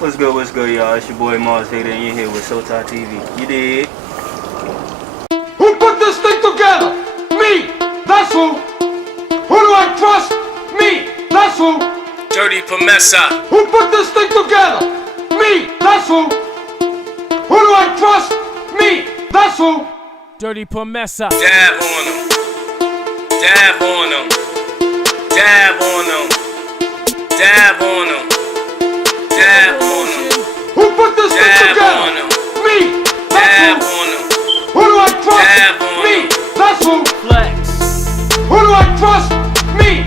What's good, y'all? It's your boy Marz Vader, and you're here with Sota TV. You did? Who put this thing together? Me! That's who! Who do I trust? Me! That's who! Dirty Promessa. Who put this thing together? Me! That's who! Who do I trust? Me! That's who! Dirty Promessa. Dab on them. Dab on them. Dab on them. Dab on them. Dab on them. Who put this thing Dab together? on them. Me! Dab That's who! on them. Who do I trust? Dab on Me! That's who! Flex. Who do I trust? Me!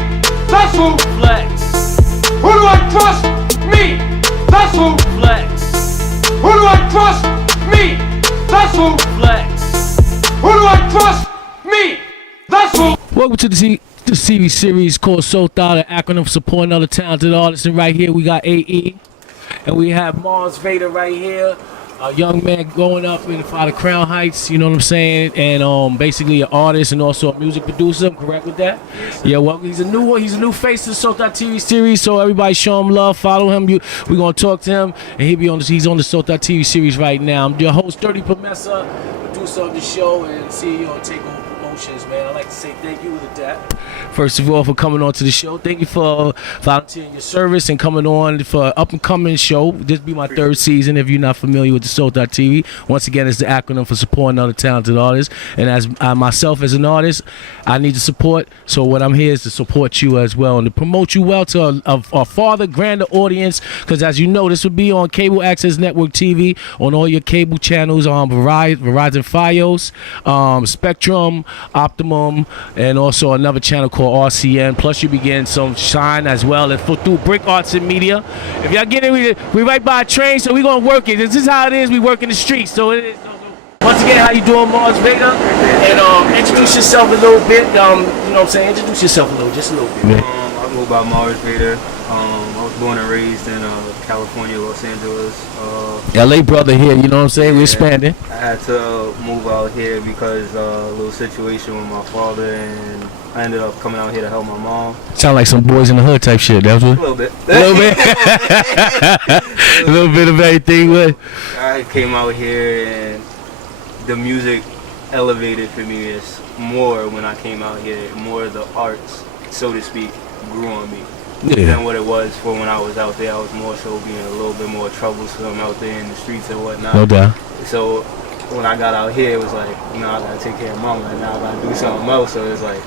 That's who! Flex. Who do I trust? Me! That's who! Flex. Who do I trust? Me! That's who! Flex. Who do I trust? Me! That's who! Welcome to the TV series called Sota, the acronym for supporting other talented artists. And right here we got AE, and we have Marz Vader right here, a young man growing up in the Crown Heights. You know what I'm saying? And basically an artist and also a music producer. I'm correct with that? Yeah. Well, he's a new one. He's a new face to the Sota TV series. So everybody show him love, follow him. We're gonna talk to him, and he's on the Sota TV series right now. I'm your host, Dirty Promessa, producer of the show and CEO of Takeover Promotions, man. I'd like to say thank you to that. First of all, for coming on to the show. Thank you for volunteering your service and coming on for an up-and-coming show. This will be my third season, if you're not familiar with the Sota.tv. Once again, it's the acronym for supporting other talented artists. And as myself as an artist, I need the support. So what I'm here is to support you as well and to promote you well to a farther, grander audience. Because as you know, this will be on Cable Access Network TV, on all your cable channels, on Verizon Fios, Spectrum, Optimum, and also another channel called RCN. Plus you be getting some shine as well as through Brick Arts and Media. If y'all get it, we right by a train, so we gonna work it. This is how it is. We work in the streets. So it is. Once again, how you doing, Marz Vader? And introduce yourself a little bit. You know what I'm saying? Introduce yourself just a little bit. I go by Marz Vader. I was born and raised in California, Los Angeles. LA brother here, you know what I'm saying? We're expanding. I had to move out here because a little situation with my father, and I ended up coming out here to help my mom. Sound like some boys in the hood type shit. That was A little bit. A little bit. A little bit of everything. But I came out here and the music elevated for me is more when I came out here. More of the arts, so to speak, grew on me. Than what it was for when I was out there. I was more so being a little bit more troublesome out there in the streets and whatnot. No doubt. So when I got out here, it was like, I gotta take care of mama, and now I gotta do something else. So it's like,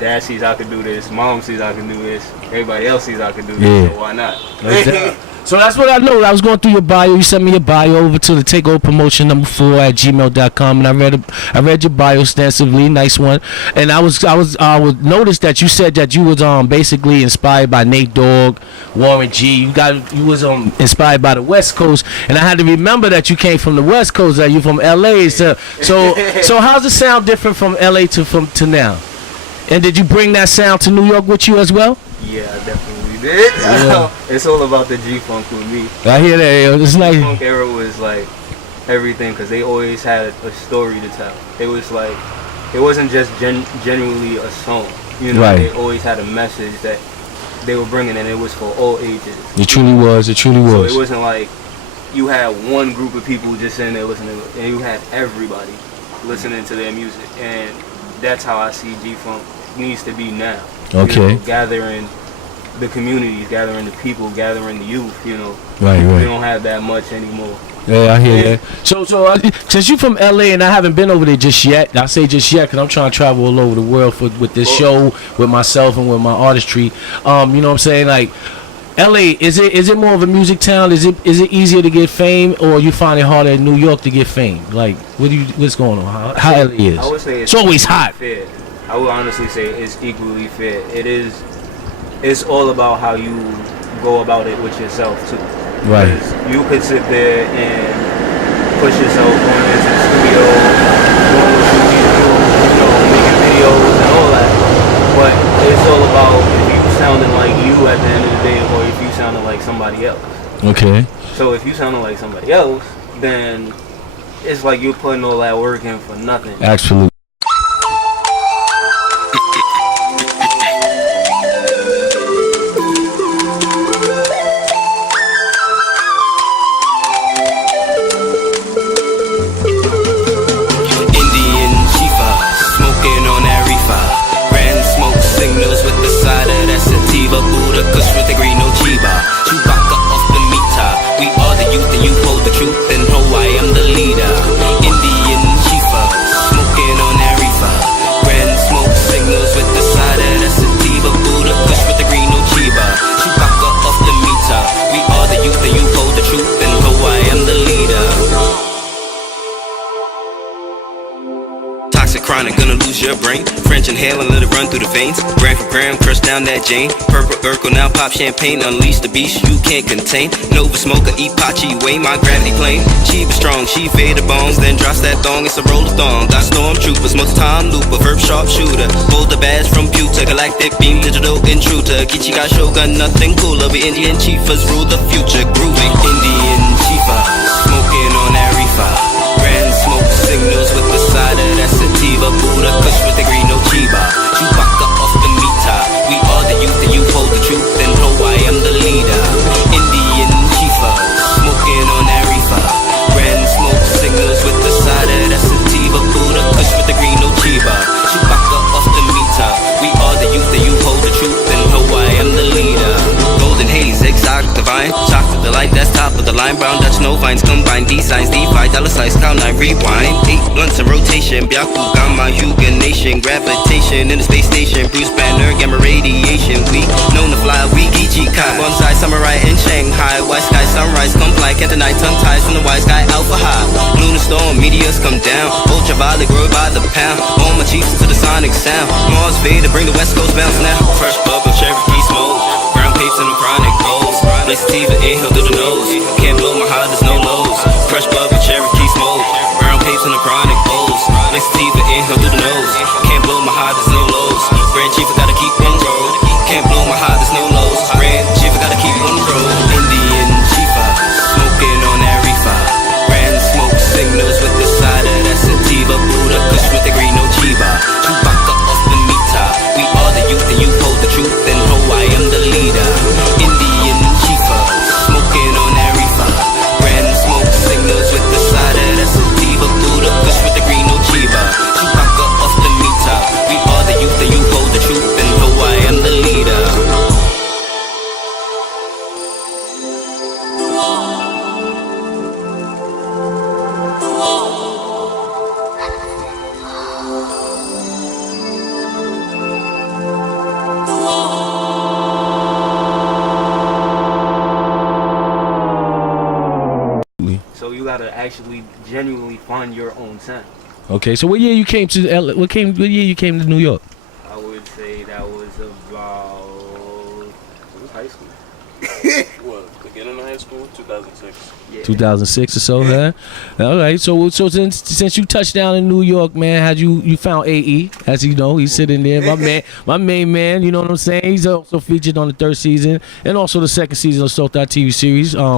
dad sees I can do this, mom sees I can do this, everybody else sees I can do this, so why not? No doubt. So that's what I know. I was going through your bio. You sent me your bio over to the Takeover Promotion #4 at gmail.com, and I read your bio extensively. Nice one. And I would notice that you said that you was basically inspired by Nate Dogg, Warren G. You was inspired by the West Coast, and I had to remember that you came from the West Coast. That you from LA. So how's the sound different from LA to now? And did you bring that sound to New York with you as well? Yeah, I definitely did. Yeah. It's all about the G-Funk with me. I hear that. It's nice. The G-Funk era was like everything because they always had a story to tell. It was like, it wasn't just genuinely a song. Right. They always had a message that they were bringing, and it was for all ages. It truly was. It truly was. So it wasn't like you had one group of people just sitting there listening, and you had everybody listening to their music. And that's how I see G-Funk needs to be now. Okay. Gathering the communities, gathering the people, gathering the youth. Right. We don't have that much anymore. Yeah, I hear that. So since you from LA and I haven't been over there just yet, I say just yet because I'm trying to travel all over the world with this show, with myself and with my artistry. You know what I'm saying? Like, LA, is it more of a music town? Is it easier to get fame, or you find it harder in New York to get fame? Like, what's going on? How LA is? I would say it's always hot. Fair. I would honestly say it's equally fair. It's all about how you go about it with yourself too. Right. You could sit there and push yourself going into the studio, doing what you need to do, making videos and all that. But it's all about if you sounding like you at the end of the day, or if you sounding like somebody else. Okay. So if you sounding like somebody else, then it's like you're putting all that work in for nothing. Absolutely. youth and you hold the truth, and know I am the leader. Toxic chronic, gonna lose your brain. French inhale and let it run through the veins. Gram for gram, crush down that Jane. Purple Urkel, now pop champagne. Unleash the beast you can't contain. Nova smoker, eat Pachi, weigh my gravity plane. She was strong, she faded bones, then drops that thong, it's a roller thong. Got stormtroopers, most time looper, verb sharpshooter. Hold the badge from Pewter, galactic beam, digital intruder. Kichi got shogun, nothing cooler. We Indian chiefers rule the future, grooving. Indian chiefa, smoking on that reefer. Grand smoke signals with the side of that sativa. Buddha kush with the green no chiba. Chewbacca off the meter. We are the youth and you hold the truth, and know I am the leader. Indian chiefa, smoking on that reefer. Grand smoke signals with the side of that sativa. Buddha kush with the green no chiba. Chewbacca off the meter. We are the youth and you hold the truth, and know I am the leader. Golden haze, exotic divine. Chocolate delight, that's top of the line. Brown Dutch, no vines combined. D signs, D5, dollar size, count 9, rewind. 8 blunts in rotation. Byaku, Gamma, Huga Nation. Gravitation in the space station. Bruce Banner, gamma radiation. We known to fly, we Ichi Kai. Bonsai, samurai in Shanghai. White sky, sunrise, comply. Cantonite, tongue ties from the white sky, alpha high. Lunar storm, meteors come down. Ultraviolet, grow by the pound. All my chiefs to the sonic sound. Marz Vader, bring the west coast bounce now. Fresh bubble, Cherokee smoke. Brown papes in the chronic bowls. Blaze sativa, inhale through the nose. Can't blow my high, there's no lows. Fresh bubble, Cherokee smoke. Brown papes in the chronic bowls. Blaze sativa, inhale through the nose. Can't blow my high, there's no lows. Grand Chief, I gotta keep on road. Can't blow my high, there's no lows. Grand Chief, I gotta keep on road. Indian Chiefa, smoking on that reefer. Grand smoke signals with the side of that sativa. Buddha kush with the green no chiba. Chewbacca off the meter. We are the youth and you hold the truth, and know I am the leader. Indian Chiefa, smoking on that reefer. Grand smoke signals with the side of that sativa. Buddha kush with the green no chiba. Chewbacca off the meter. We are the youth and you hold the truth, and know I am the leader. So you gotta actually genuinely find your own sound. Okay, so what year you came to what year you came to New York? I would say that was about, it was high school. What, beginning of high school? 2006. Yeah. 2006 or so, huh? All right. So since you touched down in New York, man, how'd you found AE? As you know, he's sitting there, my main man. You know what I'm saying? He's also featured on the 3rd season and also the 2nd season of Soul Thought TV series. I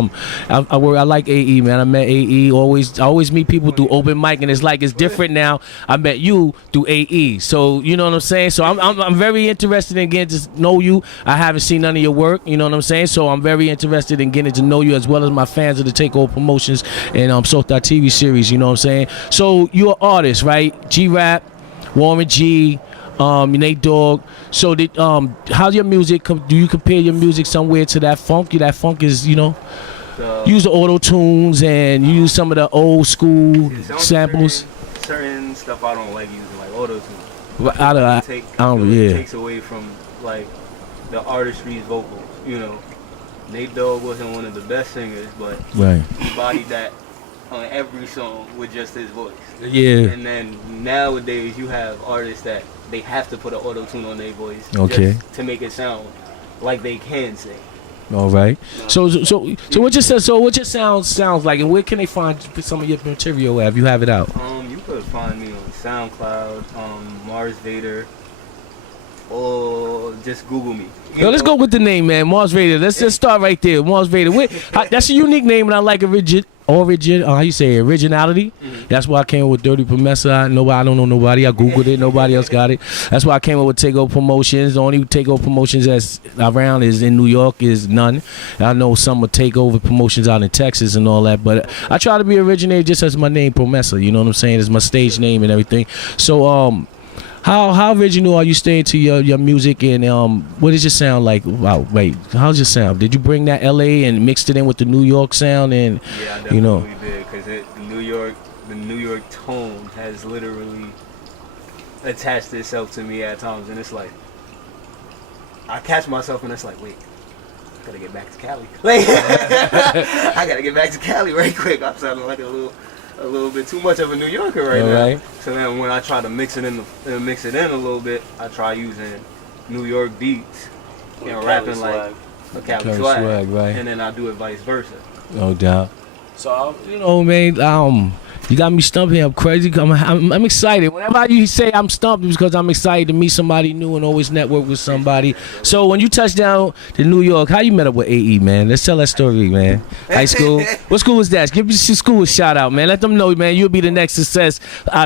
like AE, man. I met AE. I always meet people through open mic, and it's different now. I met you through AE, so you know what I'm saying. So I'm very interested in getting to know you. I haven't seen none of your work. You know what I'm saying? So I'm very interested in getting to know you, as well as my fans of the Takeover Promotions and Soul Thought TV series. You know what I'm saying? So you're an artist, right? G-Rap, Warren G, Nate Dogg. So how's your music? Do you compare your music somewhere to that funk? That funk is, use the auto tunes and you use some of the old school samples. Certain stuff I don't like using, like auto tunes. It takes away from like the artistry's vocals. You know, Nate Dogg wasn't one of the best singers, but he bodied that on every song with just his voice. Yeah. And then nowadays you have artists that they have to put an auto tune on their voice just to make it sound like they can sing. All right. So what your sound sounds like, and where can they find some of your material at if you have it out? You could find me on SoundCloud, Marz Vader, or just Google me. Let's go with the name, man. Marz Vader. Let's just start right there. Marz Vader. That's a unique name, and I like how you say it? Originality. Mm-hmm. That's why I came up with Dirty Promessa. I don't know nobody. I Googled it. Nobody else got it. That's why I came up with Takeover Promotions. The only Takeover Promotions that's around is in New York is none. I know some of Takeover Promotions out in Texas and all that, but I try to be originated just as my name Promessa. You know what I'm saying? It's my stage name and everything. So how original are you staying to your music, and what does it sound like? Wow, wait, how's it sound? Did you bring that LA and mixed it in with the New York sound? And yeah, I definitely did, because the New York tone has literally attached itself to me at times, and it's like I catch myself and it's like, wait, gotta get back to Cali. Like, I gotta get back to Cali right quick. I'm sounding like a little bit too much of a New Yorker right now. Right. So then when I try to mix it in a little bit, I try using New York beats and rapping like a Cali swag, right? And then I do it vice versa. No doubt. So you know, man, you got me stumped here. I'm crazy. I'm excited. Whenever you say I'm stumped, it's because I'm excited to meet somebody new and always network with somebody. So when you touched down to New York, how you met up with AE, man? Let's tell that story, man. High school. What school was that? Give your school a shout out, man. Let them know, man. You'll be the next success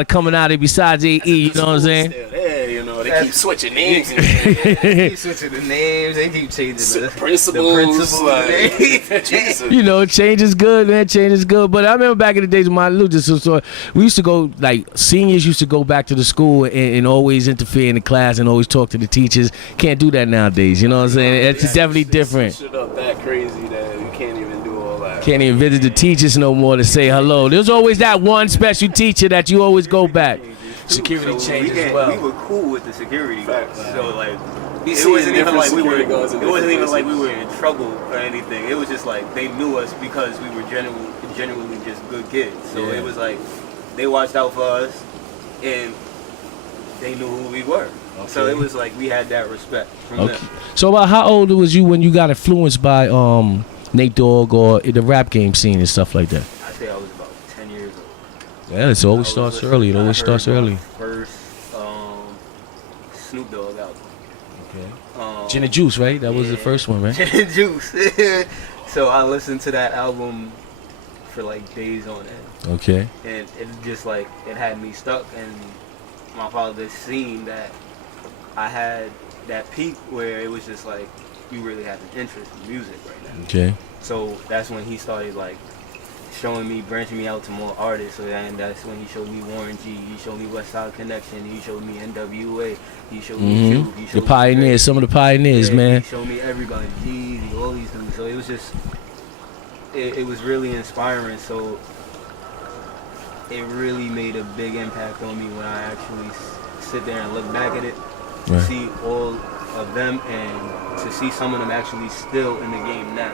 coming out of besides AE. You know what I'm saying? Yeah, you know they keep switching names. And They keep switching the names. They keep changing the principles. Like, Jesus. You know, change is good, man. Change is good. But I remember back in the days of my Lucas, so we used to go, like, seniors used to go back to the school and always interfere in the class and always talk to the teachers. Can't do that nowadays. You know what I'm saying? It's definitely different. Shit up that crazy that you can't even do all that. Can't even visit the teachers no more to say hello. There's always that one special teacher that you always go back. Security changes as well. We were cool with the security guards, so like You it see wasn't even different like we were. security guards in It wasn't even different like we were in trouble or anything. It was just like they knew us because we were genuinely just good kids. So Yeah. it was like they watched out for us and they knew who we were. So it was like we had that respect from them. So how old was you when you got influenced by Nate Dogg or the rap game scene and stuff like that? I say I was about 10 years old. Yeah, it always starts early. It always starts early. First Snoop Dogg album. Okay. Gin and Juice, right? That was the first one, right? Gin and Juice. So I listened to that album for like days on end. Okay. And it just like, it had me stuck, and my father seen that I had that peak where it was just like, you really have an interest in music right now. Okay. So that's when he started like showing me, branching me out to more artists. So and that's when he showed me Warren G, he showed me West Side Connection, he showed me NWA, he showed me Cube, he showed The me pioneers, Drake. some of the pioneers, Yeah, man. He showed me everybody, Jeezy, all these dudes. So it was just, it was really inspiring. So it really made a big impact on me when I actually sit there and look back at it, to see all of them and to see some of them actually still in the game now,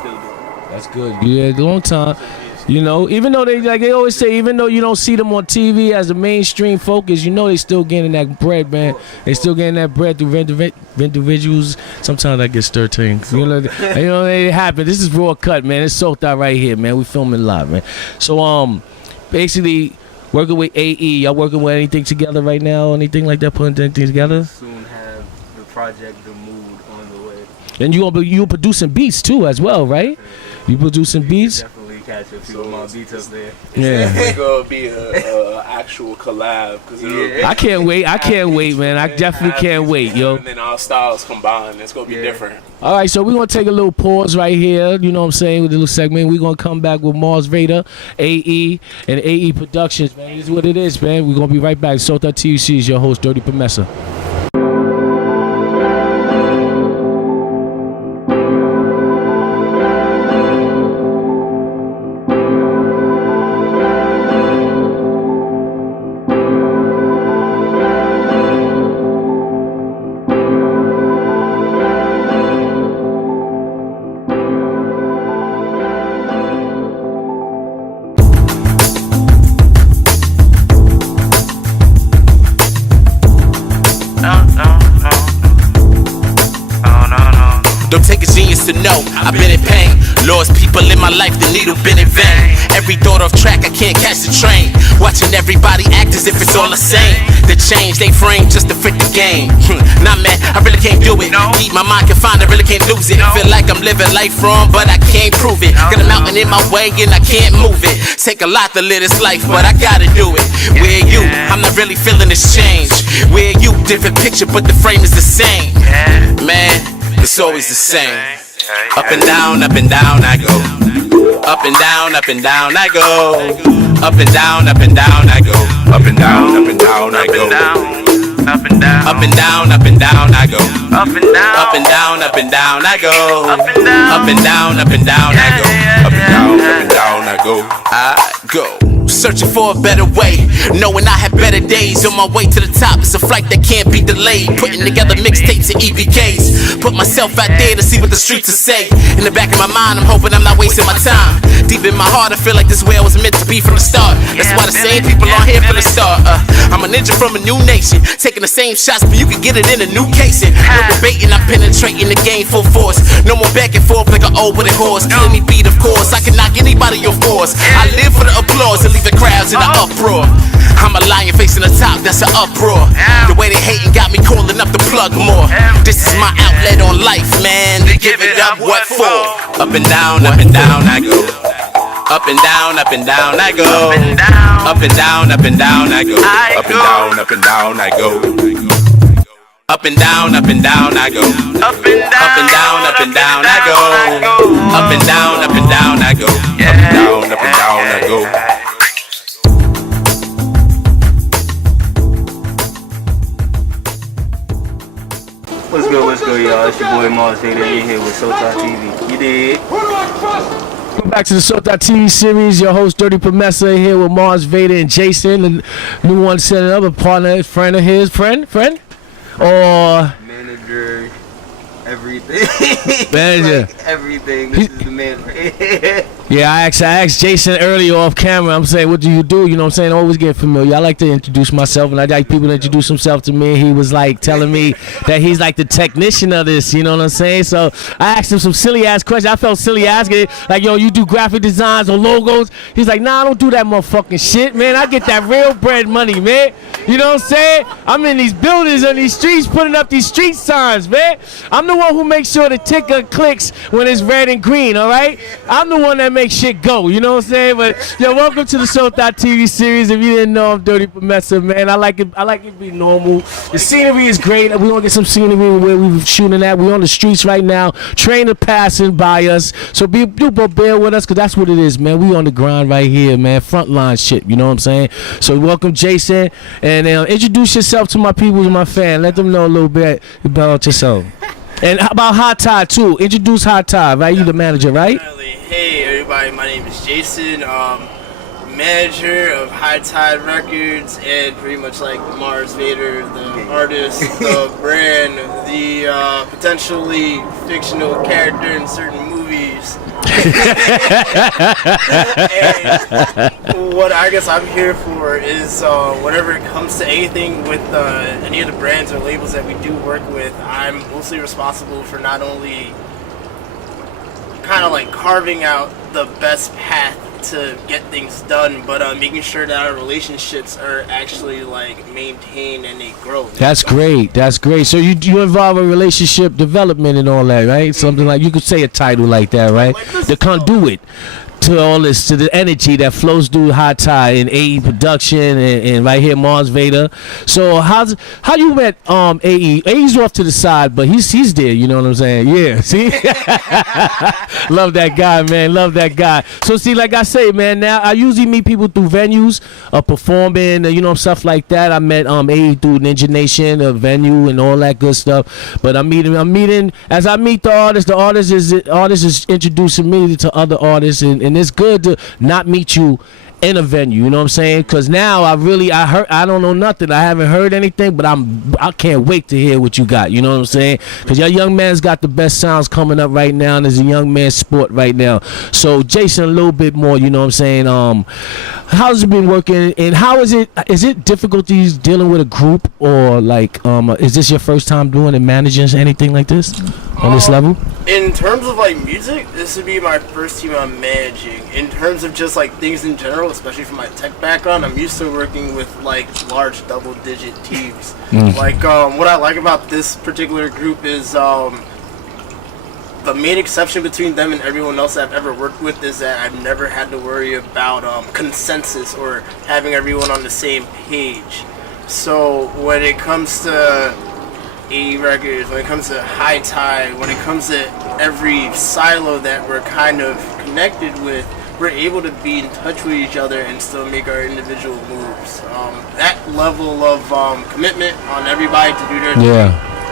still doing it. That's good. Yeah, long time. You know, even though they always say, even though you don't see them on TV as a mainstream focus, you know they still getting that bread, man. They still getting that bread through individuals. Sometimes I get stir things. You know, it happens. This is raw cut, man. It's soaked out right here, man. We filming live, man. So basically working with AE. Y'all working with anything together right now? Anything like that? Putting anything together? Soon have the project The Mood on the way. And you producing beats too, as well, right? You producing beats? Definitely catch a few of my beats up there. Yeah. It's gonna be a actual collab because I can't wait. I can't wait, man. I definitely can't wait, yo. And then our styles combined, it's gonna be different. All right, so we're going to take a little pause right here, you know what I'm saying, with the little segment. We're going to come back with Marz Vader, AE, and AE Productions, man. This is what it is, man. We're going to be right back. Sota TUC is your host, Dirty Promessa. Don't take a genius to know I've been in pain. Lost people in my life, the needle been in vain. Every thought off track, I can't catch the train. Watching everybody act as if it's all the same. The change they frame just to fit the game. Nah man, I really can't do it. Keep my mind confined, I really can't lose it. Feel like I'm living life wrong, but I can't prove it. Got a mountain in my way and I can't move it. Take a lot to live this life, but I gotta do it. Where you? I'm not really feeling this change. Where you? Different picture, but the frame is the same. Man, it's always the same. Up and down I go. Up and down I go. Up and down I go. Up and down I go. Up and down I go. Up and down I go. Up and down I go. Up and down I go. Up and down I go. I go. searching for a better way, knowing I have better days. On my way to the top, it's a flight that can't be delayed. Putting together mixtapes and EPKs. Put myself out there to see what the streets will say. In the back of my mind, I'm hoping I'm not wasting my time. Deep in my heart, I feel like this is where I was meant to be from the start. That's why the same people on here from the start. I'm a ninja from a new nation, taking the same shots, but you can get it in a new casing. No debating, I'm penetrating the game full force. No more back and forth like an old wooden horse. Killing me beat, of course. I can knock anybody off course. I live for the applause and leave the crowds in an uproar. I'm a lion facing the top, that's an uproar. The way they hating got me calling up the plug more. This is my outlet on life, man. They give it up, what for? Up and down I go. Up and down I go. Up and down I go. Up and down I go. Up and down I go. Up and down I go. Up and down I go. Up and down I go. What's good, y'all? It's your boy Marz Vader, and you're here with Sota TV. You did? Welcome back to the Sota TV series. Your host, Dirty Promessa, here with Marz Vader and Jason. And new one setting up, a partner, friend of his, friend? Or... Manager, everything. Manager. Like everything. This is the man right here. Yeah, I asked Jason earlier off camera. I'm saying, what do you do? You know what I'm saying? Always get familiar. I like to introduce myself, and I like people to introduce themselves to me. He was like telling me that he's like the technician of this. You know what I'm saying? So I asked him some silly ass questions. I felt silly asking it. Like, yo, you do graphic designs or logos? He's like, nah, I don't do that motherfucking shit, man. I get that real bread money, man. You know what I'm saying? I'm in these buildings on these streets putting up these street signs, man. I'm the one who makes sure the ticker clicks when it's red and green, all right? I'm the one that makes shit go, you know what I'm saying? But yo, welcome to the Sota TV series. If you didn't know, I'm Dirty Promessa, man. I like it be normal. The scenery is great. We want to get some scenery where we were shooting at. We on the streets right now. Train passing by us. So bear with us, because that's what it is, man. We on the grind right here, man. Frontline shit, you know what I'm saying? So welcome, Jason. And introduce yourself to my people and my fan. Let them know a little bit about yourself. And how about Hot Tide too? Introduce Hot Tide, right? You the manager, right? Hey everybody, my name is Jason, manager of High Tide Records, and pretty much like Marz Vader, the artist, the brand, the potentially fictional character in certain movies. And what I guess I'm here for is whenever it comes to anything with any of the brands or labels that we do work with, I'm mostly responsible for not only kind of like carving out the best path to get things done, but making sure that our relationships are actually like maintained and they grow. That's great. So you involve in relationship development and all that, right? Something like, you could say a title like that, right? The conduit to all this, to the energy that flows through High Tide and AE production and right here Marz Vader. So how you met AE? AE's off to the side, but he's there, you know what I'm saying? Yeah, see? Love that guy, man. Love that guy. So see, like I say, man, now I usually meet people through venues, performing, you know, stuff like that. I met AE through Ninja Nation, a venue and all that good stuff. But I'm meeting as I meet the artist is introducing me to other artists, and it's good to not meet you in a venue, you know what I'm saying? Because now I don't know nothing. I haven't heard anything, but I can't wait to hear what you got, you know what I'm saying? Because your young man's got the best sounds coming up right now, and there's a young man's sport right now. So Jason, a little bit more, you know what I'm saying? How's it been working, and how is it difficulties dealing with a group, or like is this your first time doing and managing anything like this on this level? In terms of like music, this would be my first team I'm managing. In terms of just like things in general, especially from my tech background, I'm used to working with like large double-digit teams. Like what I like about this particular group is the main exception between them and everyone else I've ever worked with is that I've never had to worry about consensus or having everyone on the same page. So when it comes to AE Records, when it comes to High Tide, when it comes to every silo that we're kind of connected with, we're able to be in touch with each other and still make our individual moves. That level of commitment on everybody to do their thing,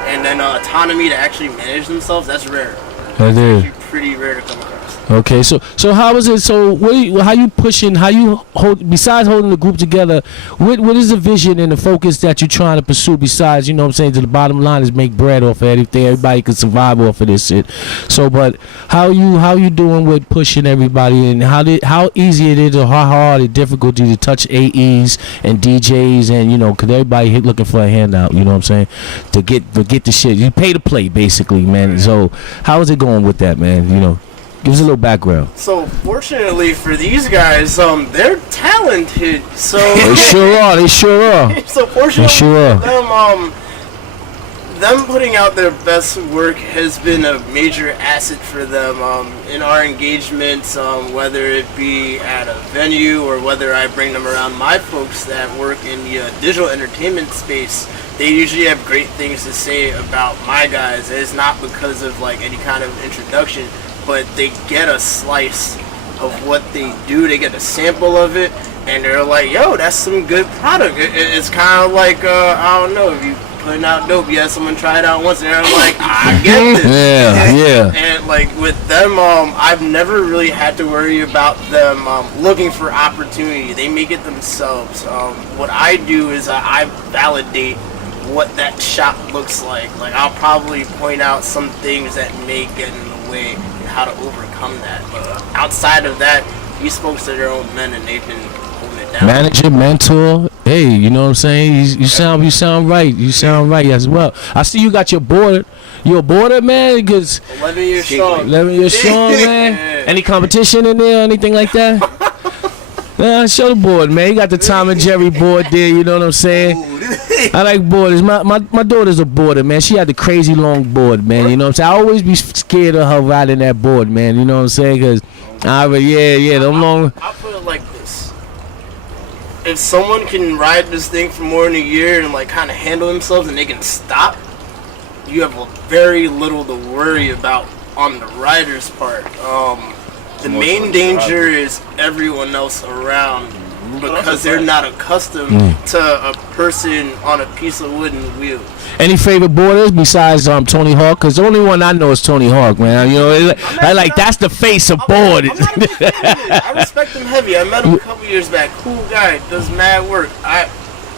and then autonomy to actually manage themselves, that's rare. That is pretty rare to come across. Okay, so how is it? So how you pushing? How you hold? Besides holding the group together, what is the vision and the focus that you're trying to pursue? Besides, you know what I'm saying, to the bottom line is make bread off of everything. Everybody can survive off of this shit. So, but how you doing with pushing everybody, and how easy it is or how hard or difficulty to touch AEs and DJs, and you know, cause everybody looking for a handout. You know what I'm saying? To get the shit, you pay to play basically, man. So how is it going with that, man? You know. Give us a little background. So, fortunately for these guys, they're talented. So they sure are. They sure are. So, fortunately for them, them putting out their best work has been a major asset for them in our engagements, whether it be at a venue or whether I bring them around my folks that work in the digital entertainment space. They usually have great things to say about my guys. It's not because of like any kind of introduction, but they get a slice of what they do. They get a sample of it, and they're like, "Yo, that's some good product." It's kind of like I don't know, if you putting out dope, you have someone try it out once, and they're like, "I get this." Yeah. And like with them, I've never really had to worry about them looking for opportunity. They make it themselves. What I do is I validate what that shop looks like. Like I'll probably point out some things that may get in the way and how to overcome that. But outside of that, these folks are their own men, and they've been holding it down. Manager, mentor. Hey, you know what I'm saying? You sound right. You sound right as well. I see you got your board. You a boarder, man? Because 11 years strong. 11 years strong, man. Any competition in there, anything like that? Show the board, man. You got the Tom and Jerry board there. You know what I'm saying? I like boarders. My daughter's a boarder, man. She had the crazy long board, man. You know what I'm saying? I always be scared of her riding that board, man. You know what I'm saying? Because, them long. I'll put it like this. If someone can ride this thing for more than a year and like kind of handle themselves and they can stop, you have very little to worry about on the rider's part. The main danger is everyone else around, because they're not accustomed to a person on a piece of wooden wheel. Any favorite boarders besides Tony Hawk? Because the only one I know is Tony Hawk, man. You know, that's the face of board. I respect him heavy. I met him a couple years back. Cool guy, does mad work.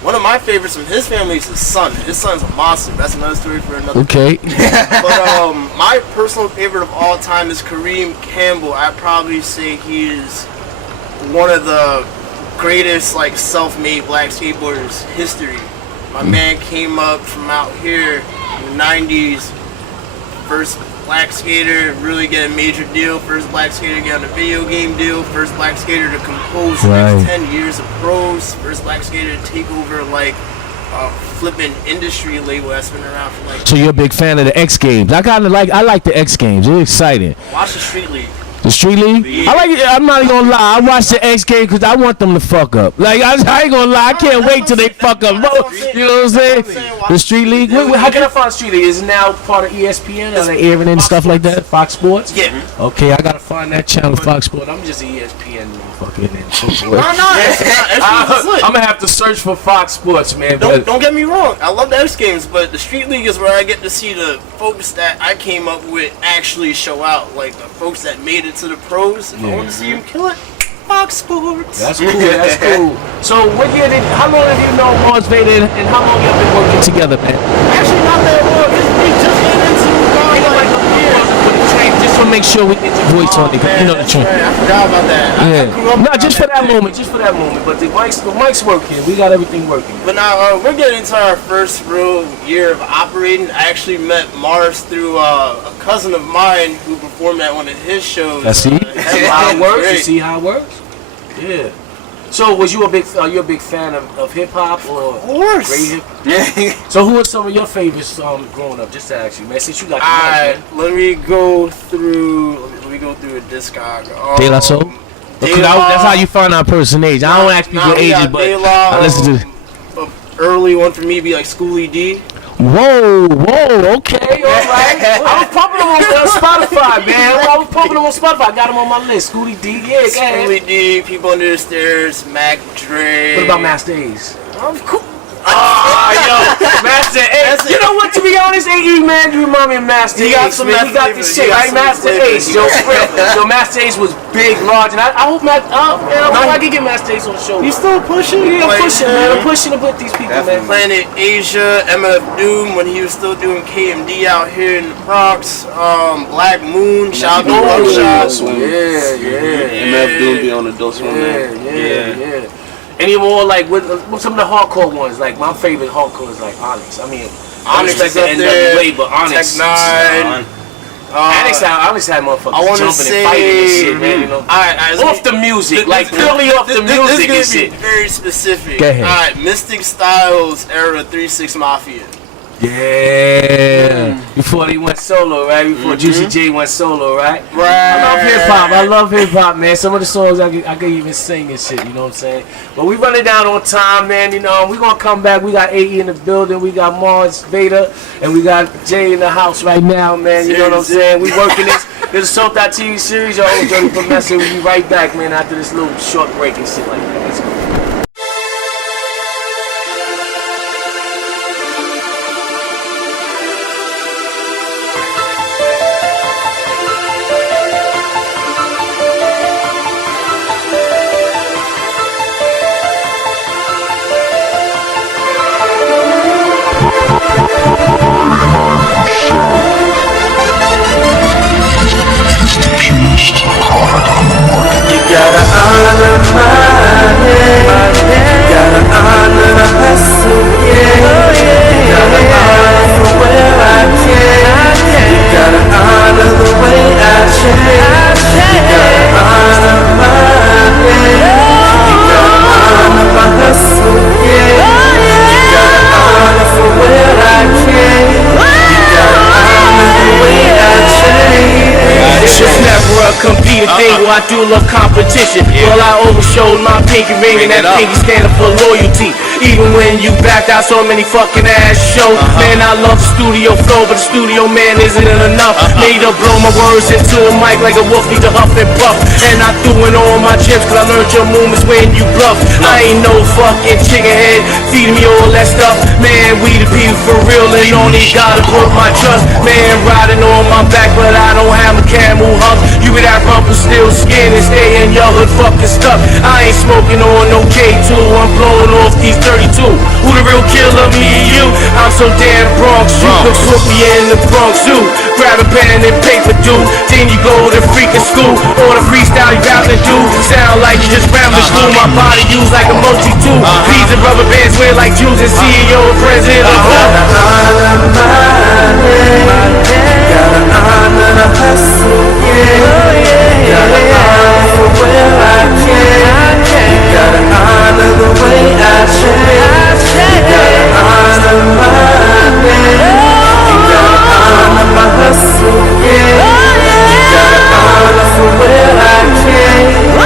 One of my favorites from his family is his son. His son's a monster. That's another story for another Okay. But my personal favorite of all time is Kareem Campbell. I'd probably say he is one of the greatest like self-made black skateboarders history. My man came up from out here in the 90s. First black skater, really get a major deal. First black skater to get on a video game deal. First black skater to compose the next 10 years of pros. First black skater to take over like a flipping industry label that's been around for like. So you're a big fan of the X Games? I like the X Games. They're exciting. Watch the Street League. The Street League? Yeah. I'm not gonna lie. I watch the X Games because I want them to fuck up. Like I ain't gonna lie. I can't wait till they fuck up. You know what I'm saying? The Street League. How can I find Street League? Is it now part of ESPN? Are they airing and stuff like that? Fox Sports? Yeah. Okay, I gotta find that channel, Fox Sports. I'm just an ESPN motherfucker. I'm gonna have to search for Fox Sports, man. Don't get me wrong. I love the X Games, but the Street League is where I get to see the folks that I came up with actually show out. Like the folks that made it to the pros. If I want to see them kill it, Fox Sports. That's cool. That's cool. So, how long have you known Marz Vader, and how long have you been working together, man? Actually, not that long. We just get into just to make sure we get your voice on it. You know the train. I forgot about that. No, just for that moment. But the mic's working. We got everything working. But now we're getting into our first real year of operating. I actually met Marz through a cousin of mine who performed at one of his shows. See how it works? You see how it works? Yeah. So, are you a big fan of hip hop or? Of course. Great hip? Yeah. So, who are some of your favorites growing up? Just to ask you, man. Since you got the mic, man. Let me go through a discog. De La Soul. That's how you find out a person's age. I don't ask people ages, but I listen to. Early one for me be like Schoolie D. Whoa, okay, all right. I was pumping them on Spotify, man. I got them on my list. Schoolie D, Schoolie D, People Under the Stairs, Mac Dre. What about Master Ace? Of course. Yo, Master Ace. You know what? To be honest, AE man, you remind me of Master Ace. He got this shit, right? Master Ace. Yo, Master Ace was big, large, and I hope I can get Master Ace on the show. You still pushing? Yeah, I'm pushing, man. I'm pushing to put these people, man. Planet Asia, MF Doom when he was still doing KMD out here in the Bronx. Black Moon, shout out to Shots. Yeah. MF Doom be on the Dose One, man. Yeah. Any more like with some of the hardcore ones? Like my favorite hardcore is like Onyx. I mean, Onyx like the NWA, but Onyx. Tech 9. Onyx had motherfuckers jumping and fighting and shit, man. You know, off the music, like purely off the music and shit. Very specific. Go ahead. All right, Mystic Styles era 3-6 Mafia. Yeah. Before they went solo, right? Before Juicy J went solo, right? Right. I love hip hop, man. Some of the songs I could even sing and shit, you know what I'm saying? But we running down on time, man, you know. We're going to come back. We got AE in the building. We got Marz Vader. And we got Jay in the house right now, man. You know what I'm saying? We working this. This is Soul TV series. Yo, Jody Professor. We'll be right back, man, after this little short break and shit like that. Let's go. You gotta honor my name. Gotta honor the hustle, yeah. You gotta honor for where I came. You gotta honor the way I changed. You gotta honor my name. You gotta honor my hustle, yeah. You gotta honor for where I came. You gotta honor the way I changed. It's just never a competing thing where I do love competition. Well, I overshowed my pinky ring and that pinky standing for loyalty. Even when you backed out so many fucking ass shows. Man, I love the studio flow, but the studio man isn't enough. Need to blow my words into a mic like a wolf need to huff and puff. And I threw in all my chips cause I learned your movements when you bluff. I ain't no fucking chicken head feeding me all that stuff. Man, we the people for real and only gotta put my trust. Man, riding on my back, but I don't have a camel hump. You with that rumple still skin and stay in your hood fucking stuck. I ain't smoking on no K2, I'm blowing off these 32. Who the real killer, me or you? I'm so damn Bronx, you could put me in the Bronx Zoo. Grab a pen and paper, dude. Then you go to freaking school. Or the freestyle you rapping, dude. Sound like you just rambling through. My body used like a multi-tool. Beads and rubber bands wear like Jews and CEO and president of who? Gotta honor my name. Gotta honor the hustle, yeah. Gotta honor for where I came. Gotta honor the way I changed. Gotta honor my name. Gotta honor my hustle, yeah. Gotta honor for where I came.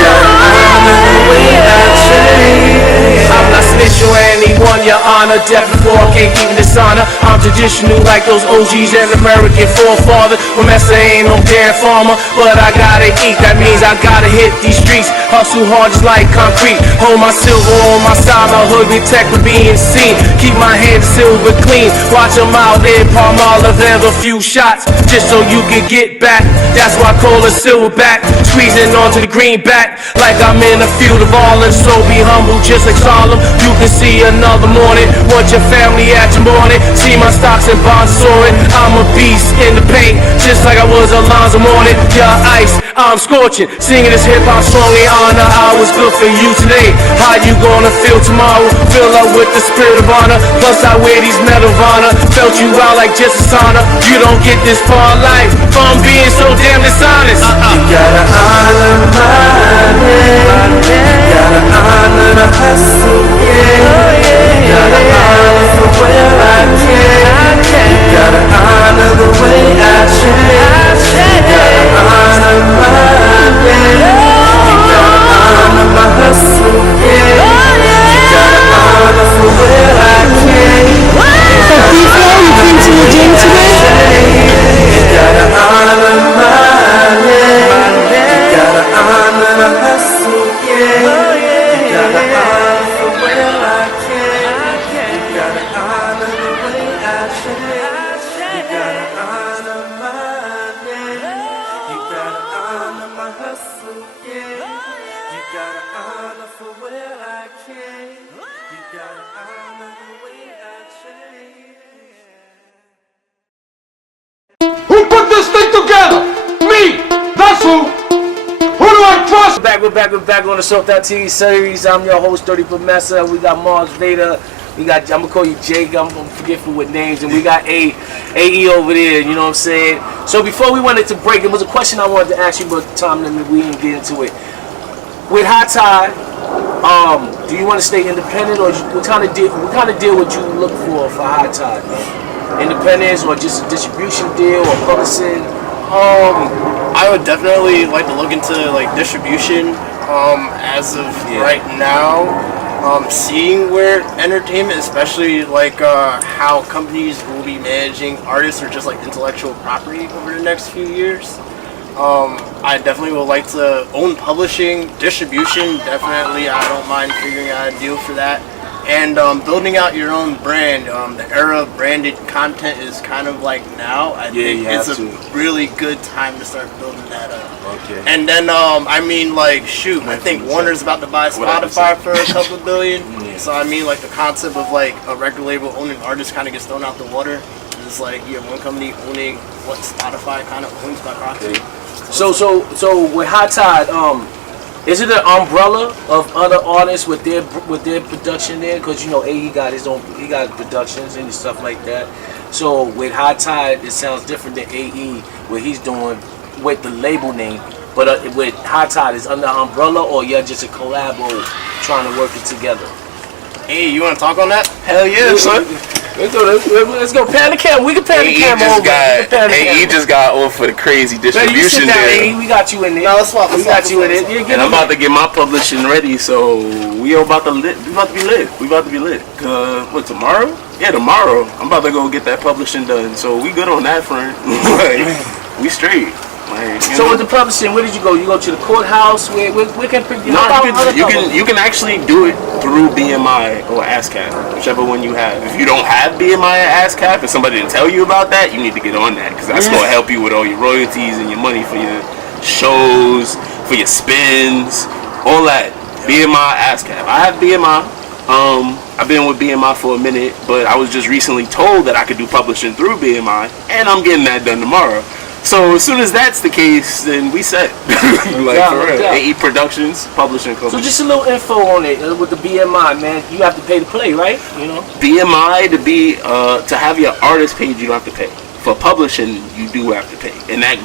Gotta honor the way I changed. I'm not snitching on anyone, your honor. Death before I can't keep dishonor. I'm traditional like those OGs and American forefathers. Professor ain't no damn farmer, but I gotta eat. That means I gotta hit these streets. Hustle hard just like concrete. Hold my silver on my side, my hood detect with being seen. Keep my hands silver clean. Watch them out there, palm olive, have a few shots just so you can get back. That's why I call it silverback. Squeezing onto the greenback like I'm in a field of olives. So be humble, just like Solemn. You can see another morning. Want your family at your morning. See my stocks and bonds soaring. I'm a beast in the paint, just like I was Alonzo Mourning. Yeah, ice, I'm scorching. Singing this hip hop song in honor. I was good for you today. How you gonna feel tomorrow? Fill up with the spirit of honor. Plus I wear these medal of honor. Felt you out like just a sauna. You don't get this far in life from being so damn dishonest. You gotta honor my name. Gotta honor the hustle, yeah. Gotta honor for where I came. Gotta honor the way I changed. Gotta honor my name. Gotta honor my hustle, yeah. Gotta honor for where I came. Before you came to the gym today? Gotta honor my name. Gotta honor hustle, yeah. You gotta honor for where I came. You gotta honor the way I changed. Who put this thing together? Me! That's who! Who do I trust? We're back on the Soaked Out TV series. I'm your host, Dirty Promessa. We got Marz Vader. We got, I'm gonna call you Jake. I'm forgetful with names, and we got AE over there. You know what I'm saying? So before we went into break, there was a question I wanted to ask you, but the time limit, we didn't get into it. With Hot Tide, do you want to stay independent, or what kind of deal would you look for Hot Tide, man? Independence, or just a distribution deal, or publishing? I would definitely like to look into like distribution. As of right now. Seeing where entertainment, especially like how companies will be managing artists or just like intellectual property over the next few years. I definitely would like to own publishing, distribution, definitely. I don't mind figuring out a deal for that. And building out your own brand. The era of branded content is kind of like now. I think it's a really good time to start building that up. Okay. And then, I mean, like, shoot, I think Warner's about to buy Spotify for a couple of billion. So, I mean, like, the concept of, like, a record label owning artists kind of gets thrown out the water. It's like, you have one company owning what Spotify kind of owns by proxy. So with Hot Tide, is it an umbrella of other artists with their production there? Because, you know, AE got his own, he got productions and stuff like that. So with Hot Tide, it sounds different than AE, what he's doing with the label name. But with Hot Tide, is under umbrella, or you're just a collabo trying to work it together? Hey, you want to talk on that? Hell yeah, son. Let's go pan the camera. We can pan the camera over. AE just got off for the crazy distribution deal. We got you in there. No, let's swap. We got you in it. And I'm about to get my publishing ready, so we are about to lit. We about to be lit. What, tomorrow? Yeah, tomorrow. I'm about to go get that publishing done. So we good on that front. Like, we straight. Like, so with the publishing, where did you go? You go to the courthouse? Where can you can actually do it through BMI or ASCAP, whichever one you have. If you don't have BMI or ASCAP, and somebody didn't tell you about that, you need to get on that, because that's going to help you with all your royalties and your money for your shows, for your spins, all that. BMI, ASCAP. I have BMI. I've been with BMI for a minute, but I was just recently told that I could do publishing through BMI, and I'm getting that done tomorrow. So as soon as that's the case, then we set. Like, for real. AE Productions, publishing company. So just a little info on it with the BMI, man. You have to pay to play, right? You know. BMI, to have your artist page, you don't have to pay. For publishing, you do have to pay, and that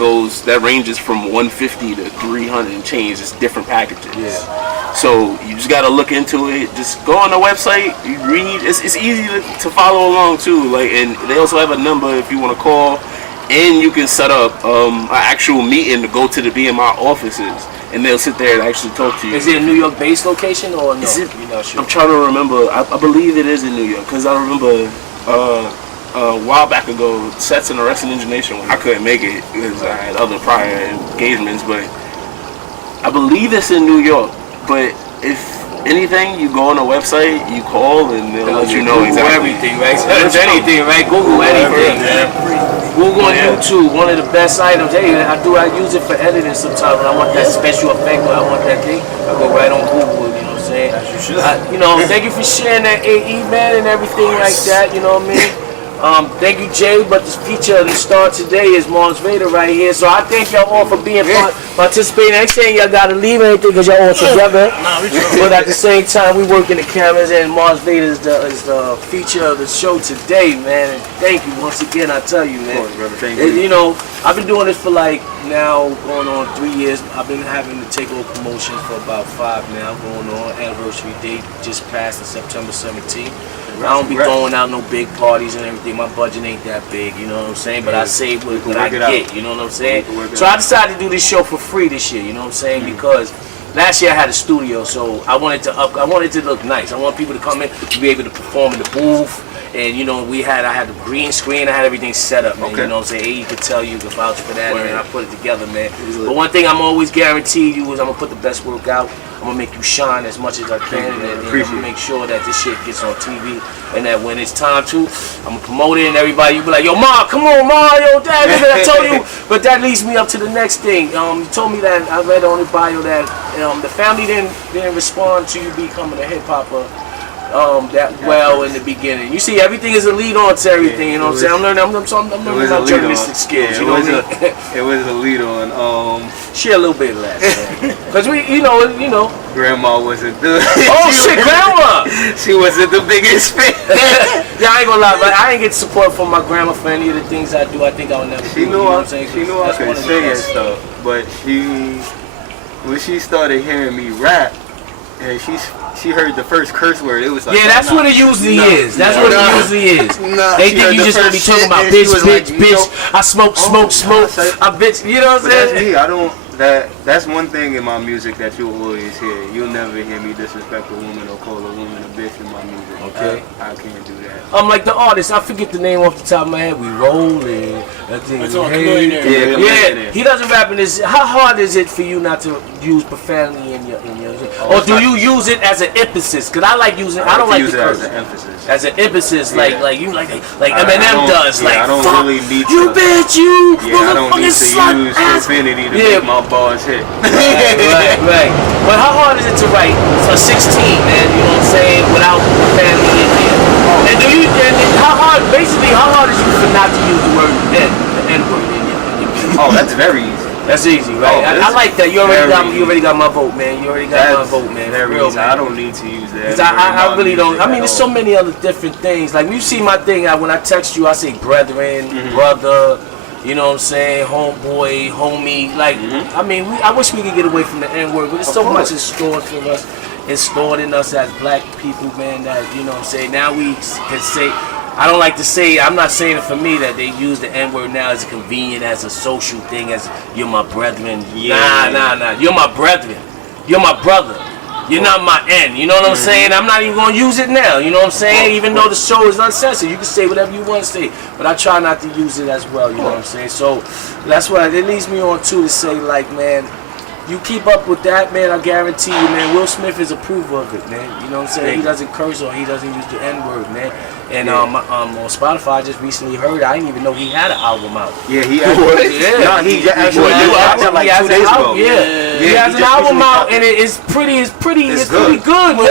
ranges from $150 to $300 and change. It's different packages. Yeah. So you just gotta look into it. Just go on the website, you read. It's easy to follow along too. Like, and they also have a number if you want to call. And you can set up an actual meeting to go to the BMI offices, and they'll sit there and actually talk to you. Is it a New York-based location or no? You're not sure? I'm trying to remember. I believe it is in New York, because I remember a while back ago, Sets and Arrested Ninja Nation. I couldn't make it because I had other prior engagements, but I believe it's in New York. But if anything, you go on the website, you call, and they'll let you know exactly everything, right? Search anything, right? Google anything. Google on YouTube, one of the best items. Hey, I use it for editing sometimes. When I want that special effect, when I want that thing, I go right on Google. You know what I'm saying? As you should. Thank you for sharing that AE, man, and everything like that. You know what I mean? Thank you, Jay. But the feature of the star today is Marz Vader right here. So I thank y'all all for being participating. I ain't saying y'all gotta leave anything because y'all all together. But at the same time, we working the cameras, and Marz Vader is the feature of the show today, man. And thank you once again. I tell you, man. You know, I've been doing this for like now going on 3 years. I've been having the takeover promotion for about 5 now. Going on anniversary date just passed on September 17th. I don't be throwing out no big parties and everything. My budget ain't that big, you know what I'm saying? But I save what I get, you know what I'm saying? So I decided to do this show for free this year, you know what I'm saying? Because last year I had a studio, so I wanted to look nice. I want people to come in to be able to perform in the booth And you know, I had the green screen, I had everything set up, man. You know what I'm saying? AE could tell you, could vouch for that, and I put it together, man. But one thing I'm always guaranteed you is I'm gonna put the best work out. I'm gonna make you shine as much as I can, and I'm gonna make sure that this shit gets on TV, and that when it's time to, I'm gonna promote it, and everybody, you be like, yo, Ma, come on, Ma, yo, Dad, I told you. But that leads me up to the next thing. You told me that, I read on the bio that the family didn't respond to you becoming a hip hopper that well in the beginning. You see, everything is a lead on to everything, you know what I'm saying? I'm learning my journalistic skills, you know what I mean? It was a lead on. Share a little bit of that, man. Because we, you know. Grandma wasn't the... Oh, shit, Grandma! She wasn't the biggest fan. Yeah, I ain't gonna lie, but I ain't get support from my grandma for any of the things I do. I think I'll never do. She knew I could sing and stuff, but when she started hearing me rap, and she heard the first curse word, it was like, yeah, that's what it usually is. That's what it usually is. They think you just gonna be talking about bitch. I smoke. I bitch. You know what I'm saying? That's me. I don't. That's one thing in my music that you'll always hear. You'll never hear me disrespect a woman or call a woman a bitch in my music. Okay. I can't do that. I'm like the artist. I forget the name off the top of my head. We rolling. It's on Chameleon. Yeah. He doesn't rap in this. How hard is it for you not to use profanity in your? Or do you use it as an emphasis? Because I like using. I don't like to use the it curse. as an emphasis. As an emphasis, like Eminem does. Yeah, like, I don't really need you to. Bitch, you. Yeah, I don't need to slut, use profanity to make my bars hit. Right. But how hard is it to write for 16, man? You know what I'm saying? Without profanity in there. And do you? And how hard? Basically, how hard is it for not to use the word the N-word in your? Oh, that's very easy. That's easy, right? I like that. You already got my vote, man. You already got my vote, man. Very real, easy. man. I don't need to use that. I really don't. I mean, there's so many other different things. Like, you see my thing, when I text you, I say brethren, brother, you know what I'm saying, homeboy, homie. Like, I mean, I wish we could get away from the N-word, but there's so much is stored for us. It's stored in us as black people, man, that, you know what I'm saying, now we can say, I don't like to say, I'm not saying it for me that they use the N-word now as a convenient, as a social thing, as you're my brethren. Nah. You're my brethren. You're my brother. You're not my N. You know what I'm saying? I'm not even going to use it now. You know what I'm saying? Even though the show is uncensored, you can say whatever you want to say. But I try not to use it as well. You know what I'm saying? So that's why it leads me on to say, like, man, you keep up with that, man, I guarantee you, man, Will Smith is approval of it, man. You know what I'm saying? He doesn't curse or he doesn't use the N-word, man. And on Spotify, I just recently heard, I didn't even know he had an album out. Yeah, he actually, he actually like 2 days ago. Yeah, he has an album out, and it's pretty good, man.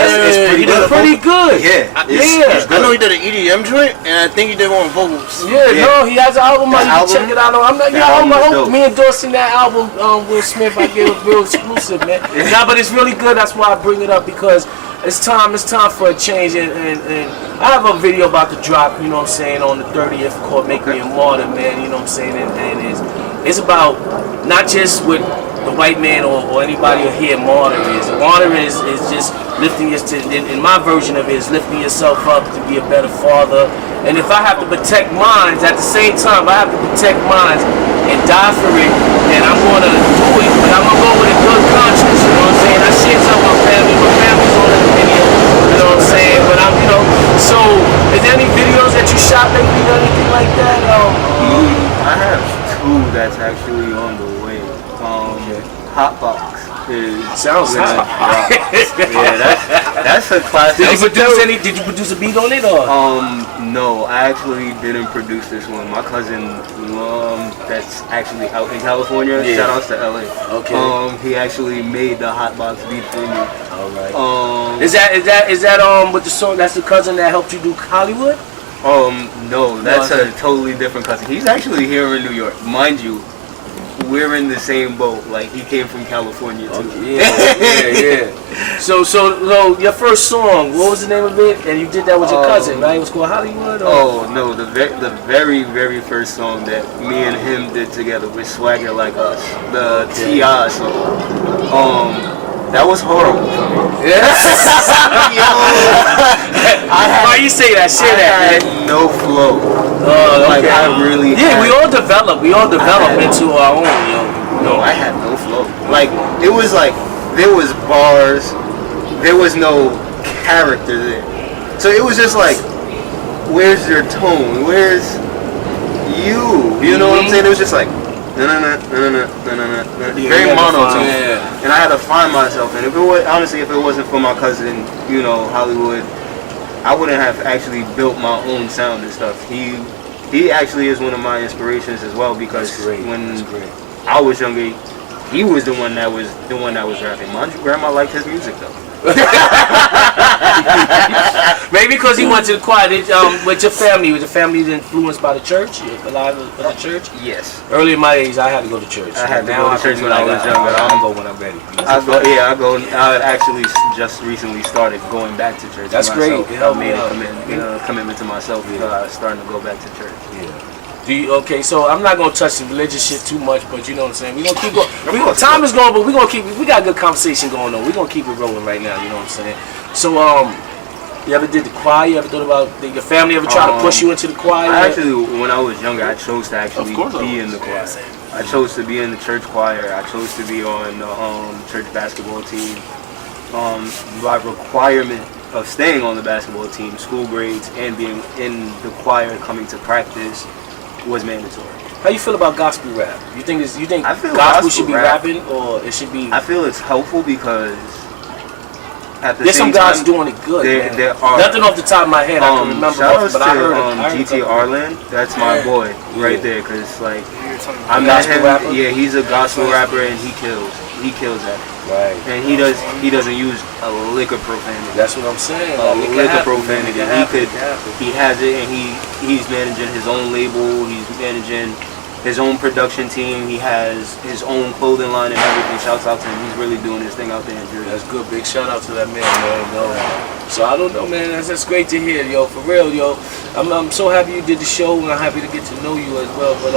It's pretty good. Yeah. I know he did an EDM joint, and I think he did one with vocals. Yeah, no, he has an album out. You can check it out. I hope me endorsing that album, Will Smith, I give it real exclusive, man. Nah, but it's really good. That's why I bring it up, because it's time for a change, and I have a video about to drop, you know what I'm saying, on the 30th called Make Me a Martyr, man, you know what I'm saying, and it's about not just what the white man or anybody here martyr is. Martyr is just lifting in my version of it, is lifting yourself up to be a better father. And if I have to protect minds, at the same time, I have to protect minds and die for it, and I'm going to do it, but I'm going to go with a good conscience, you know what I'm saying? I share tell my family's on the video, you know what I'm saying? But so, is there any videos that you shot lately or anything like that? I have 2 that's actually on the way. Hotbox sounds hot. Yeah, that's a classic. Did you produce a beat on it or? No, I actually didn't produce this one. My cousin, that's actually out in California. Yeah. Shout outs to LA. Okay. He actually made the Hotbox beat for me. All right. Is that with the song? That's the cousin that helped you do Hollywood? No, that's a totally different cousin. He's actually here in New York, mind you. We're in the same boat. Like, he came from California too. Yeah. So your first song, what was the name of it? And you did that with your cousin, right? It was called Hollywood. Or? Oh no, the very first song that me and him did together was Swagger Like Us, the T.I. song. That was horrible for me. Why you say that? Share that. I had no flow. Like, I really. Yeah, we all develop into our own, yo. No, I had no flow. Like, it was like there was bars, there was no character there. So it was just like where's your tone? Where's you? You know what I'm saying? It was just like, very monotone. Yeah. And I had to find myself. And if it was, honestly, if it wasn't for my cousin, you know, Hollywood, I wouldn't have actually built my own sound and stuff. He actually is one of my inspirations as well, because when I was younger, he was the one that was rapping. My grandma liked his music though. Maybe because he went to the choir. With your family, was your family influenced by the church? A lot of the church? Yes. Early in my age, I had to go to church. I had to go to church when I was younger. I don't go when I'm ready. I actually just recently started going back to church. That's great. It helped me commitment to myself. Starting to go back to church. Yeah. Okay, so I'm not gonna touch the religious shit too much, but you know what I'm saying. We gonna keep going. Time is going, but we gonna keep. We got a good conversation going on. We gonna keep it rolling right now. You know what I'm saying. So you ever did the choir? You ever thought about your family ever tried to push you into the choir? Actually, when I was younger, I chose to actually be in the choir. I chose to be in the church choir. I chose to be on the church basketball team. By requirement of staying on the basketball team, school grades and being in the choir, coming to practice was mandatory. How you feel about gospel rap? You think I feel gospel should be rapping, or it should be? I feel it's helpful because at the there's same some guys time, doing it good. There are nothing off the top of my head I can remember, but I heard GT Arlen. That's my boy right there, because like I met gospel him. rapper? Yeah, he's a gospel rapper and he kills at it. Right. And he doesn't use a lick of profanity. That's what I'm saying. A lick of profanity. He has it, and he's managing his own label. He's managing his own production team. He has his own clothing line and everything. Shouts out to him. He's really doing his thing out there in Jersey. That's good. Big shout out to that man, So I don't know, man. That's great to hear, yo. For real, yo. I'm so happy you did the show, and I'm happy to get to know you as well. But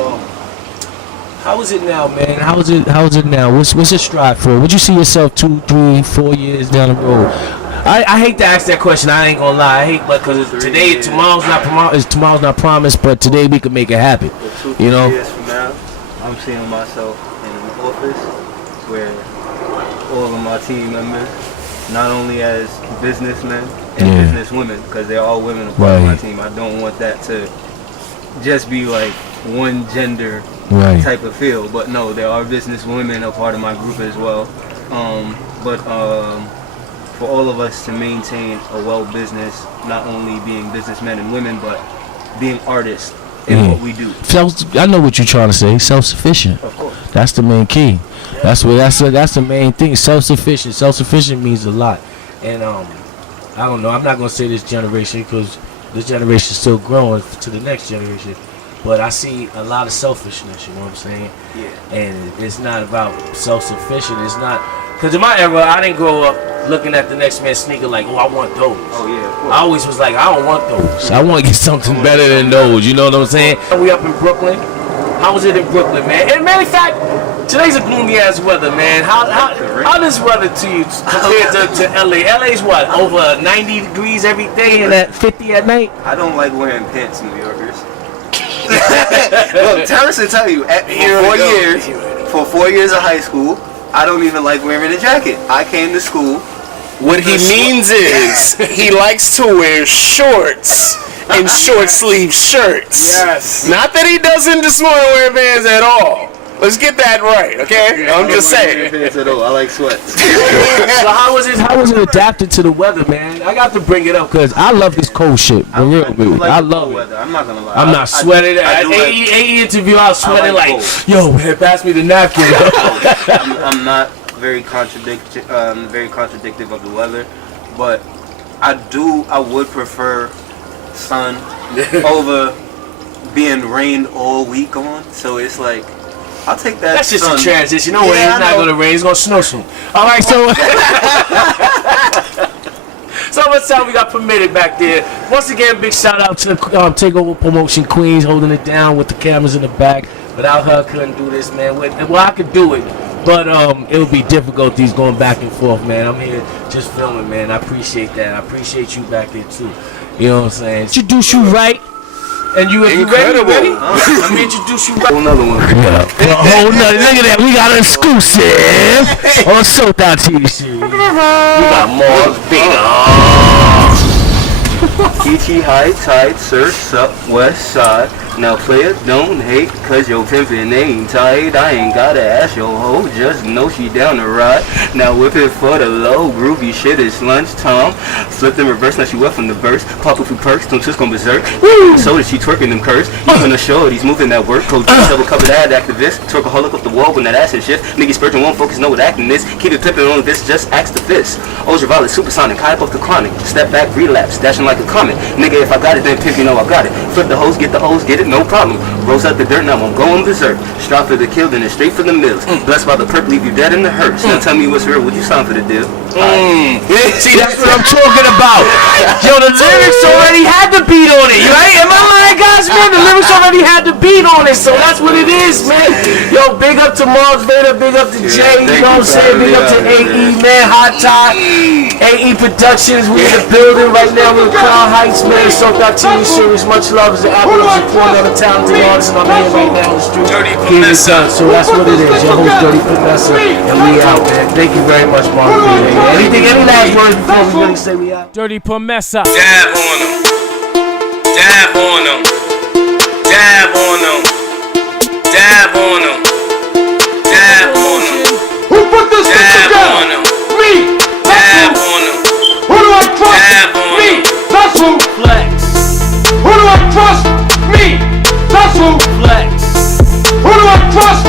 how is it now, man? How is it now? What's your stride for? Would you see yourself 2, 3, 4 years down the road? I hate to ask that question. I ain't gonna lie. I hate, because tomorrow's not promised, but today we can make it happen. 2, 3 years from now, I'm seeing myself in an office where all of my team members, not only as businessmen and businesswomen, because they're all women a part of my team. I don't want that to just be like one gender type of feel, but no, there are business women a part of my group as well. For all of us to maintain a well business, not only being businessmen and women, but being artists in what we do. I know what you're trying to say. Self-sufficient. Of course. That's the main key. That's the main thing. Self-sufficient. Self-sufficient means a lot. And I don't know. I'm not gonna say this generation, because this generation is still growing to the next generation. But I see a lot of selfishness, you know what I'm saying? Yeah. And it's not about self-sufficient. It's not, because in my era, I didn't grow up looking at the next man's sneaker like, oh, I want those. Oh yeah. Of course. I always was like, I don't want those. I want to get something better than those. You know what I'm saying? We up in Brooklyn. How was it in Brooklyn, man? And matter of fact, today's a gloomy ass weather, man. How this weather to you compared to LA? LA's what, over 90 degrees every day and at 50 at night? I don't like wearing pants, New Yorkers. Look, Terrence will tell you, for 4 years of high school, I don't even like wearing a jacket. I came to school. What he means is he likes to wear shorts and short sleeve shirts. Yes. Not that he doesn't just want to wear Vans at all. Let's get that right, okay? I'm just saying. Pants at all. I like sweats. So how was it adapted to the weather, man? I got to bring it up because I love this cold shit. I love it. Weather. I'm not gonna lie. I'm not sweating. At AE interview, I was sweating like yo, man, pass me the napkin. I'm not very contradictive of the weather, but I would prefer sun over being rained all week on. So it's like, I'll take that. That's just sun. a transition. No way, it's not going to rain. It's going to snow soon. All right, so so much time we got permitted back there. Once again, big shout out to Takeover Promotion Queens holding it down with the cameras in the back. Without her, couldn't do this, man. Well, I could do it, but it would be difficulties going back and forth, man. I'm here just filming, man. I appreciate that. I appreciate you back there too. You know what I'm saying? Introduce you right. And you, if you ready? Let me introduce you right. Whole nother one. Look at that. We got an exclusive on Soul TV. We got Marz Vader. Peachy high tide, surfs up west side. Now player don't hate, cause your pimpin' ain't tight. I ain't gotta ask your hoe, just know she down to ride. Now whip it for the low, groovy shit, it's lunchtime. Flipped in reverse, now she wet from the verse. Pop a few perks, don't twist on berserk. So that she twerking them curves. Even the show, he's moving that work. Coach double covered ad activist. Twerk a hole up the wall when that ass is shift. Niggas spurgeon won't focus, know what acting is. Keep it pimpin' on this, just axe the fist. Ultraviolet, supersonic, high up the chronic. Step back, relapse, dashing like a comet. Nigga, if I got it, then pimp, you know I got it. Flip the hose, get the O's, get it, no problem. Rose out the dirt, now I'm going berserk. Strive for the kill, then it's straight for the mills. Blessed by the perp, leave you dead in the hearse. Now tell me what's real, would you sign for the deal? See, that's what I'm talking about. Yo, the lyrics already had the beat on it, right? Am I lying, guys, man? The lyrics already had the beat on it, so that's what it is, man. Yo, big up to Marz Vader, big up to Jay, you know what I'm saying? Big up to AE, man, Hot Top, AE Productions, we in the building right now, we're in Crown Heights, man. Soaked Out TV series, much love as an apple of support, another talented artist, and I'm here right now on the street. So that's what it is, your host, Dirty Vanessa, and we out, man. Thank you very much, Marz Vader. Any last words before we really say we out? Dirty Promessa. Dab on them. Dab on them. Dab on them. Dab on them. Dab on them. Who put this thing Dab together? on them. Me! Dab That's who! on them. Who do I trust? Dab on Me! them. That's who! Flex. Who do I trust? Me! That's who! Flex. Who do I trust?